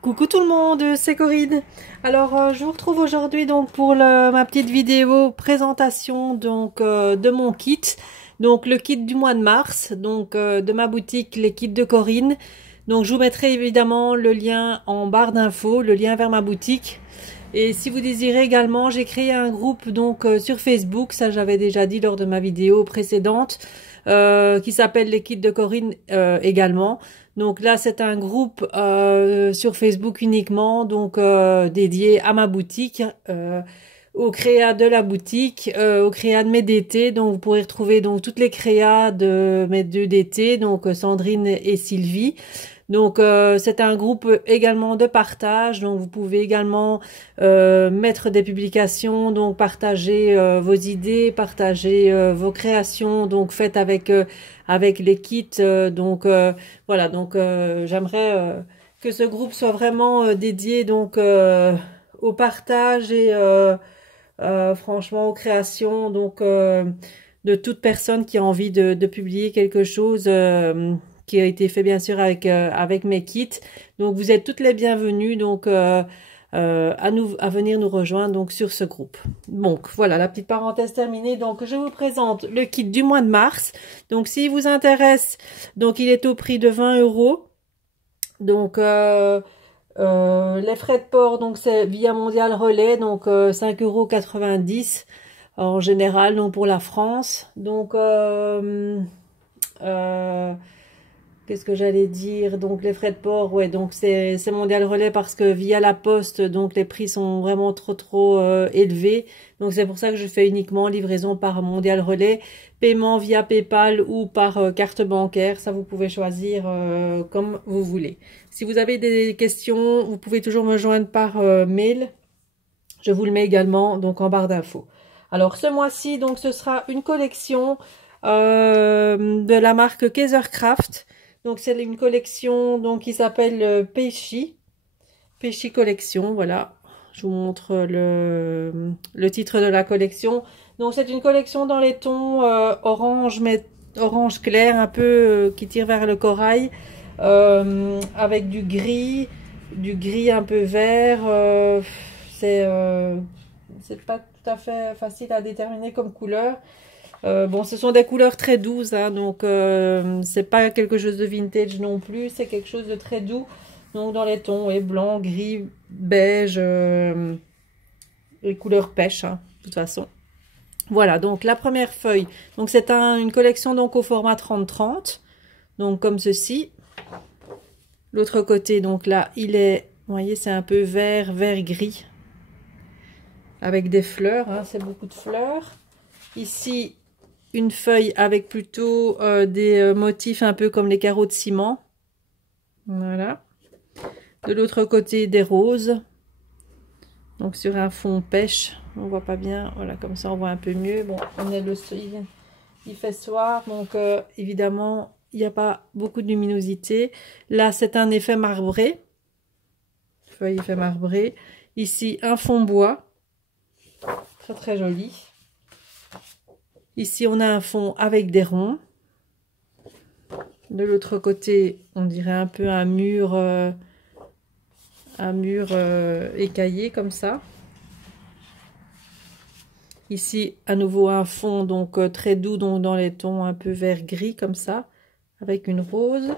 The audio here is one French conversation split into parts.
Coucou tout le monde, c'est Corinne. Alors je vous retrouve aujourd'hui donc pour ma petite vidéo présentation donc de mon kit. Donc le kit du mois de mars, donc de ma boutique les kits de Corinne. Donc je vous mettrai évidemment le lien en barre d'infos, le lien vers ma boutique. Et si vous désirez également, j'ai créé un groupe donc sur Facebook, ça j'avais déjà dit lors de ma vidéo précédente, qui s'appelle les kits de Corinne également. Donc là c'est un groupe sur Facebook uniquement, donc dédié à ma boutique, aux créas de la boutique, aux créas de mes DT. Donc vous pourrez retrouver donc toutes les créas de mes deux DT, donc Sandrine et Sylvie. Donc c'est un groupe également de partage, donc vous pouvez également mettre des publications, donc partager vos idées, partager vos créations, donc faites avec avec les kits. Donc voilà, donc j'aimerais que ce groupe soit vraiment dédié donc au partage et franchement aux créations, donc de toute personne qui a envie de publier quelque chose. Qui a été fait bien sûr avec mes kits. Donc vous êtes toutes les bienvenues donc à venir nous rejoindre donc sur ce groupe. Donc voilà, la petite parenthèse terminée. Donc je vous présente le kit du mois de mars. Donc s'il vous intéresse, donc il est au prix de 20 €. Donc les frais de port, donc c'est via Mondial Relais, donc 5,90 € en général, donc pour la France. Donc qu'est-ce que j'allais dire? Donc les frais de port, ouais, donc c'est Mondial Relais parce que via la poste, donc les prix sont vraiment trop élevés. Donc c'est pour ça que je fais uniquement livraison par Mondial Relais, paiement via PayPal ou par carte bancaire. Ça vous pouvez choisir comme vous voulez. Si vous avez des questions, vous pouvez toujours me joindre par mail. Je vous le mets également donc en barre d'infos. Alors ce mois-ci, donc ce sera une collection de la marque Kaisercraft. Donc c'est une collection donc qui s'appelle Pesci Collection. Voilà, je vous montre le titre de la collection. Donc c'est une collection dans les tons orange, mais orange clair, un peu qui tire vers le corail, avec du gris un peu vert. C'est pas tout à fait facile à déterminer comme couleur. Bon, ce sont des couleurs très douces, hein, donc c'est pas quelque chose de vintage non plus, c'est quelque chose de très doux. Donc dans les tons blanc, gris, beige, les couleurs pêche, hein, de toute façon. Voilà, donc la première feuille. Donc c'est une collection donc au format 30-30, donc comme ceci. L'autre côté, donc là, il est, vous voyez, c'est un peu vert gris, avec des fleurs, hein, c'est beaucoup de fleurs. Ici, une feuille avec plutôt des motifs un peu comme les carreaux de ciment. Voilà. De l'autre côté, des roses. Donc sur un fond pêche. On voit pas bien. Voilà, comme ça on voit un peu mieux. Bon, on est il fait soir, donc évidemment, il n'y a pas beaucoup de luminosité. Là, c'est un effet marbré. Feuille effet marbré. Ici, un fond bois. Très joli. Ici, on a un fond avec des ronds. De l'autre côté, on dirait un peu un mur écaillé comme ça. Ici, à nouveau un fond donc très doux, donc dans les tons un peu vert gris comme ça, avec une rose.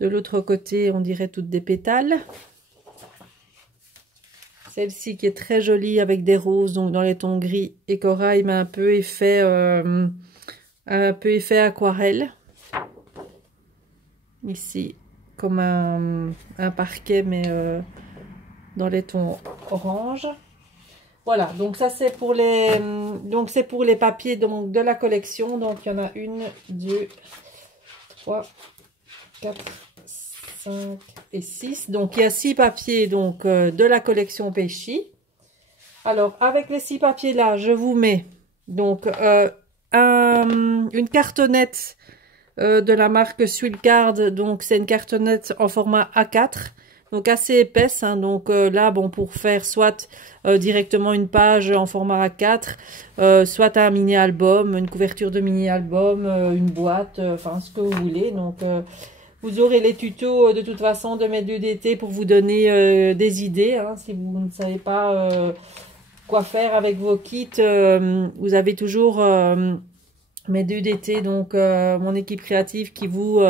De l'autre côté, on dirait toutes des pétales. Celle-ci qui est très jolie avec des roses, donc dans les tons gris et corail, mais un peu effet aquarelle. Ici, comme un parquet, mais dans les tons orange. Voilà, donc ça c'est pour les papiers donc de la collection. Donc il y en a 1, 2, 3, 4, 5 et 6. Donc il y a 6 papiers donc de la collection Pesci. Alors avec les 6 papiers là, je vous mets donc une cartonnette de la marque Swilcard. Donc c'est une cartonnette en format A4, donc assez épaisse, hein. Donc là bon, pour faire soit directement une page en format A4, soit un mini album, une couverture de mini album, une boîte, enfin ce que vous voulez. Donc Vous aurez les tutos de toute façon de mes 2DT pour vous donner des idées. Hein, si vous ne savez pas quoi faire avec vos kits, vous avez toujours mes 2DT, donc mon équipe créative qui vous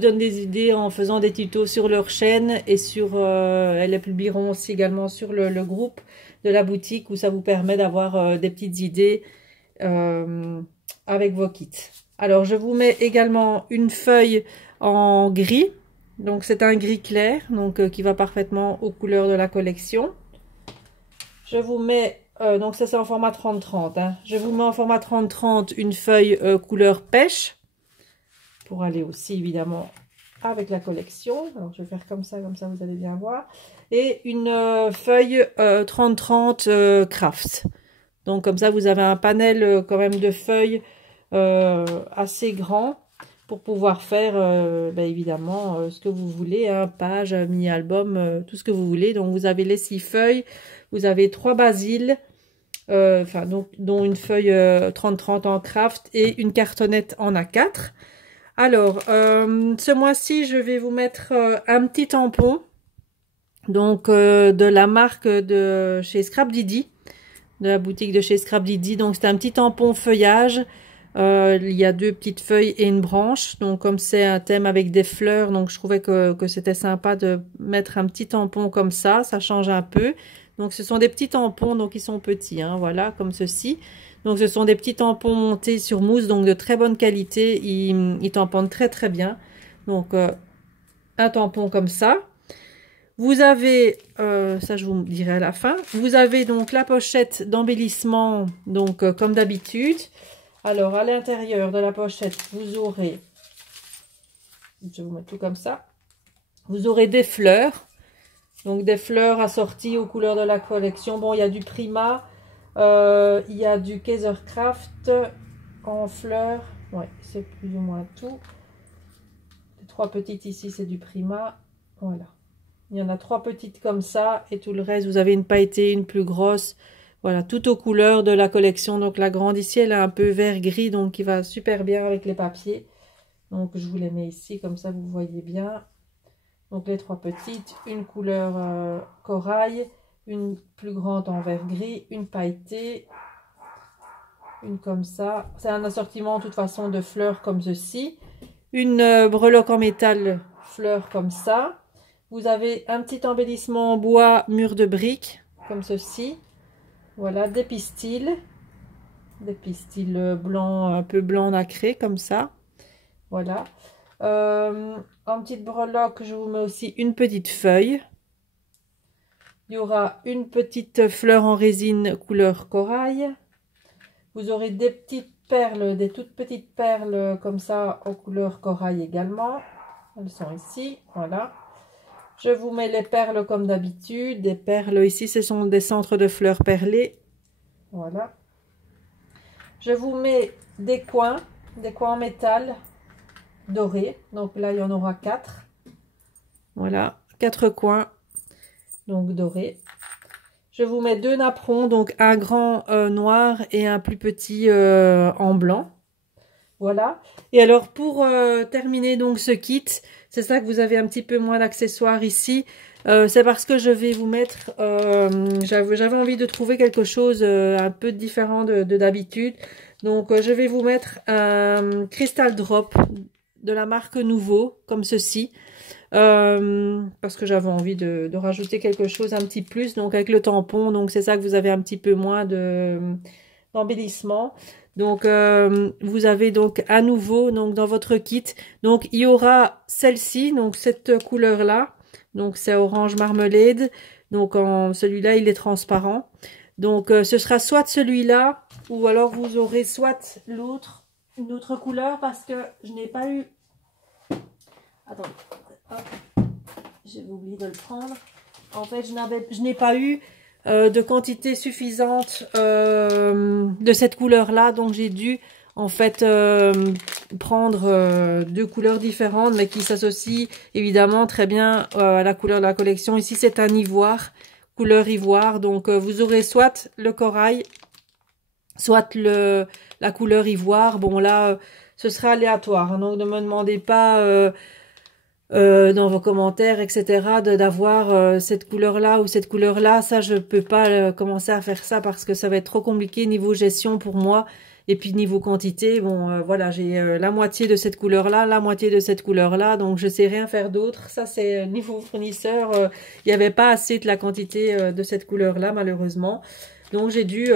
donne des idées en faisant des tutos sur leur chaîne et sur elles les publieront aussi également sur le groupe de la boutique où ça vous permet d'avoir des petites idées avec vos kits. Alors je vous mets également une feuille en gris, donc c'est un gris clair, donc qui va parfaitement aux couleurs de la collection. Je vous mets, donc ça c'est en format 30-30, hein. Je vous mets en format 30-30 une feuille couleur pêche, pour aller aussi évidemment avec la collection. Alors je vais faire comme ça vous allez bien voir. Et une feuille 30-30 craft. Donc comme ça vous avez un panel quand même de feuilles assez grand pour pouvoir faire évidemment ce que vous voulez, hein, page, mini-album, tout ce que vous voulez. Donc vous avez les 6 feuilles, vous avez 3 basiles, dont une feuille 30-30 en craft et une cartonnette en A4. Alors, ce mois-ci, je vais vous mettre un petit tampon, donc de la marque de chez Scrap Didi, de la boutique de chez Scrap Didi. Donc c'est un petit tampon feuillage. Il y a 2 petites feuilles et une branche. Donc comme c'est un thème avec des fleurs, donc je trouvais que c'était sympa de mettre un petit tampon comme ça change un peu. Donc ce sont des petits tampons, donc ils sont petits, hein, voilà, comme ceci. Donc ce sont des petits tampons montés sur mousse, donc de très bonne qualité, ils tamponnent très très bien. Donc un tampon comme ça. Vous avez, ça je vous dirai à la fin, vous avez donc la pochette d'embellissement, donc comme d'habitude. Alors à l'intérieur de la pochette, vous aurez, je vais vous mettre tout comme ça, vous aurez des fleurs, donc des fleurs assorties aux couleurs de la collection. Bon, il y a du Prima, il y a du Kaisercraft en fleurs, ouais, c'est plus ou moins tout. Les 3 petites ici, c'est du Prima, voilà. Il y en a 3 petites comme ça et tout le reste, vous avez une pailletée, une plus grosse. Voilà, tout aux couleurs de la collection. Donc la grande ici, elle est un peu vert gris, donc qui va super bien avec les papiers. Donc je vous les mets ici, comme ça vous voyez bien. Donc les 3 petites, une couleur corail, une plus grande en vert gris, une pailletée, une comme ça. C'est un assortiment de toute façon de fleurs comme ceci. Une breloque en métal fleurs comme ça. Vous avez un petit embellissement en bois mur de briques comme ceci. Voilà, des pistils blancs, un peu blanc nacré comme ça. Voilà. En petite breloque, je vous mets aussi une petite feuille. Il y aura une petite fleur en résine couleur corail. Vous aurez des petites perles, des toutes petites perles comme ça en couleur corail également. Elles sont ici, voilà. Je vous mets les perles comme d'habitude. Des perles ici, ce sont des centres de fleurs perlées. Voilà. Je vous mets des coins en métal dorés. Donc là, il y en aura 4. Voilà, 4 coins, donc dorés. Je vous mets 2 napperons, donc un grand noir et un plus petit en blanc. Voilà. Et alors pour terminer donc ce kit, c'est ça que vous avez un petit peu moins d'accessoires ici. C'est parce que je vais vous mettre, j'avais envie de trouver quelque chose un peu différent de d'habitude. Donc je vais vous mettre un Crystal Drop de la marque Nouveau, comme ceci. Parce que j'avais envie de rajouter quelque chose un petit plus, donc avec le tampon, donc c'est ça que vous avez un petit peu moins d'embellissement. Donc vous avez donc à nouveau donc dans votre kit, donc il y aura celle-ci, donc cette couleur là, donc c'est orange marmelade, donc en celui-là il est transparent, donc ce sera soit celui-là ou alors vous aurez soit l'autre, une autre couleur, parce que je n'ai pas eu, attendez, hop, j'ai oublié de le prendre, en fait je n'ai pas eu de quantité suffisante de cette couleur là, donc j'ai dû en fait prendre 2 couleurs différentes mais qui s'associent évidemment très bien à la couleur de la collection. Ici c'est un ivoire, couleur ivoire, donc vous aurez soit le corail, soit la couleur ivoire. Bon là ce sera aléatoire, hein, donc ne me demandez pas dans vos commentaires, etc., d'avoir cette couleur-là ou cette couleur-là. Ça, je peux pas commencer à faire ça parce que ça va être trop compliqué niveau gestion pour moi. Et puis niveau quantité, bon, voilà, j'ai la moitié de cette couleur-là, la moitié de cette couleur-là, donc je sais rien faire d'autre. Ça, c'est niveau fournisseur, il n'y avait pas assez de la quantité de cette couleur-là, malheureusement. Donc j'ai dû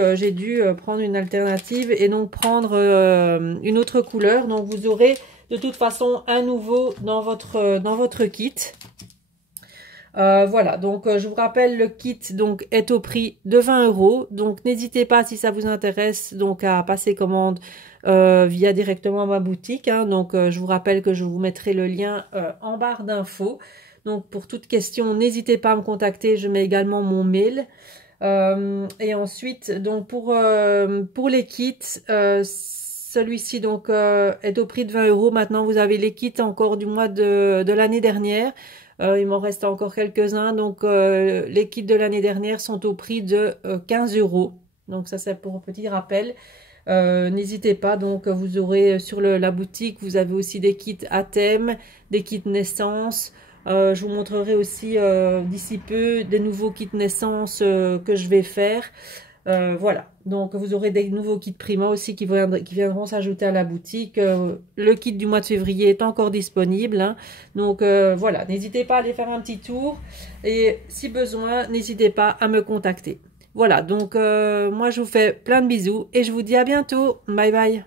prendre une alternative et donc prendre une autre couleur. Donc vous aurez de toute façon un nouveau dans votre kit. Voilà, donc je vous rappelle, le kit donc est au prix de 20 €. Donc n'hésitez pas, si ça vous intéresse, donc à passer commande via directement ma boutique. Hein. Donc je vous rappelle que je vous mettrai le lien en barre d'infos. Donc pour toute question, n'hésitez pas à me contacter. Je mets également mon mail. Et ensuite, donc pour les kits, celui-ci donc est au prix de 20 €. Maintenant, vous avez les kits encore du mois de l'année dernière. Il m'en reste encore quelques-uns. Donc, les kits de l'année dernière sont au prix de 15 €. Donc, ça, c'est pour un petit rappel. N'hésitez pas. Donc, vous aurez sur la boutique, vous avez aussi des kits à thème, des kits naissance. Je vous montrerai aussi d'ici peu des nouveaux kits naissance que je vais faire. Voilà, donc vous aurez des nouveaux kits Prima aussi qui viendront s'ajouter à la boutique. Le kit du mois de février est encore disponible. Hein. Donc voilà, n'hésitez pas à aller faire un petit tour. Et si besoin, n'hésitez pas à me contacter. Voilà, donc moi je vous fais plein de bisous et je vous dis à bientôt. Bye bye.